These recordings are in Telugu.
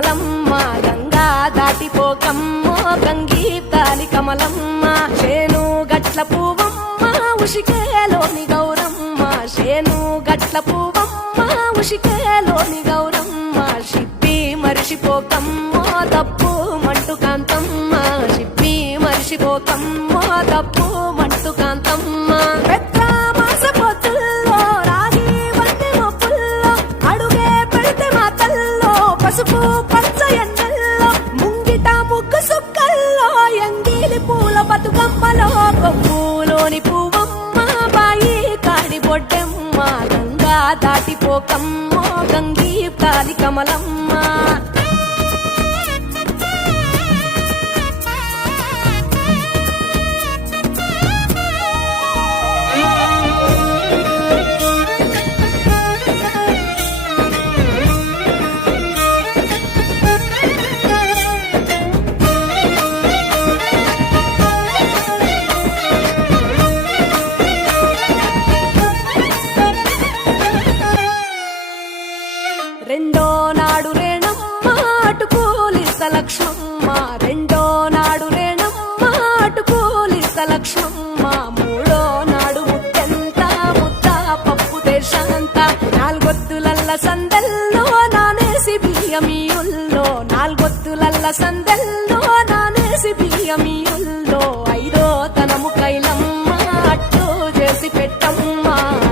కమలమ్మ గంగా దాటిపోకమ్మో గంగీతాలి కమలమ్మ శేను గట్ల పువ్వమ్మ ఉషికేలోని గౌరమ్మ శేను గట్ల పువ్వమ్మ ఉషికేలోని గౌరమ్మ షిప్పి మరిషిపోకమ్మో తప్పు మంటు కాంతమ్మ షిప్పి మరిషిపోకమ్మో తప్పు మంటు కాంతమ్మ పెద్ద మాస పొత్తుల్లో రాగి వంటి మొప్పుల్లో అడుగే పెడితే మా తల్లో పసుపు పచ్చ ఎన్నెల్లో ముంగిట ముగ్గు సుక్కల్లో ఎంగిలి పూల బతుకమ్మలో కొప్పులోని పువ్వమ్మ బాయి కాడి బొడ్డెమ్మ గంగా దాటిపోకమ్మో గంగీ తాలి కమలమ్మ రెండో నాడు రేణమ్మ అటుకూలిస్త లక్ష్మమ్మ రెండో నాడు రేణమ్మ అటుకూలిస్త లక్ష్మమ్మ మూడో నాడు ముట్టెంత ముద్ద పప్పు దేశంత నాలుగొత్తులల్ల సందెల్లో నానేసి బియ్యమియుల్లో నాలుగొత్తులల్ల సందెల్లో నానేసి బియ్యమియుల్లో ఐదో తనము కైలమ్మ అట్టు చేసి పెట్టమ్మ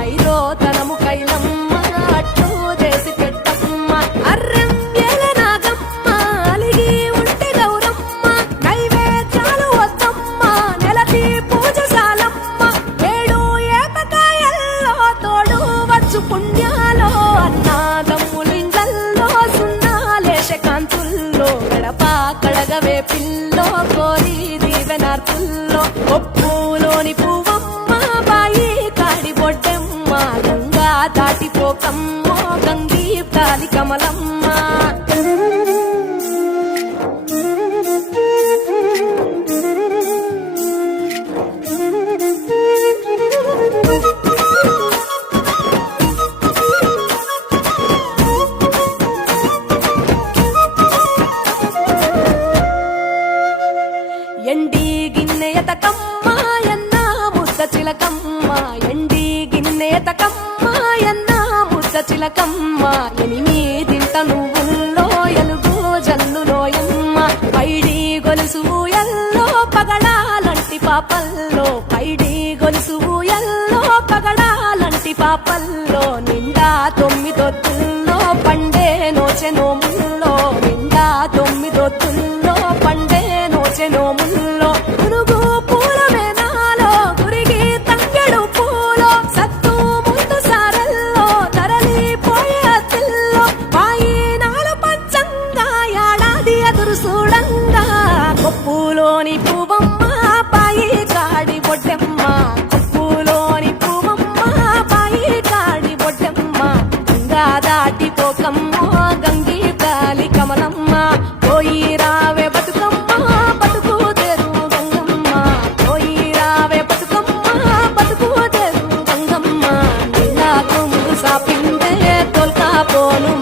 ఐదో తనము కైలమ్మ అట్టు చేసి అర్రం ఏల నాగమ్మ అలిగి ఉంటే గౌరమ్మ నైవేద్యాలు వద్దమ్మ నెలకి పూజశాలమ్మ ఏడు ఏపకాయల్లో తోడు వచ్చు పుణ్యాలో అన్నాదమ్ములింగల్లో సున్నాలేశ కాంతుల్లో గడప కడగవే పిల్లో కోరి దీవెనార్తుల్లో ఒప్పులోని పువ్వమ్మ బాయి కాడి బొడ్డెమ్మ గంగా దాటిపోకమ్మో గంగీ తాలి కమలమ్మ ఎండి గిన్నెయతకమ్మ ఎన్న ముద్ద చిలకమ్మ ఎండి గిన్నెయతకమ్మ ఎన్న ముద్ద చిలకమ్మ ఎనిమిదింట నువ్వుల్లో ఎలుగు జల్లులోయమ్మ పైడి గొలుసు ఎల్లో పగడాలంటి పాపల్లో పైడి గొలుసు ఎల్లో పగడాలంటి పాపల్లో నిండా తొమ్మిదొత్తుల్లో పండే నోచె నోముల్లో నిండా తొమ్మిదొత్తుల్లో పండే నోచె నోముల్లో పురుగు పూల మేనాలో గురిగి తంగెడు పూలో సత్తు ముందు సారల్లో తరలిపోయే అతిల్లో పాయి నాలు పంచంగా ఏడాది ఎదురు చూడంగా కొప్పులోని పువ్వమ్మ పాయి కాడి బొడ్డెమ్మ కొప్పులోని పువ్వమ్మ పాయి కాడి బొడ్డెమ్మ గంగా దాటిపోకమ్మో గంగీ తాలి కమలమ్మ పోయి రావే బతుకమ్మ బతుకు తెరు గంగమ్మ పోయి రావే బతుకమ్మ బతుకు తెరు గంగమ్మ నీలా కుంగు సాపిందే తోల్కా పోను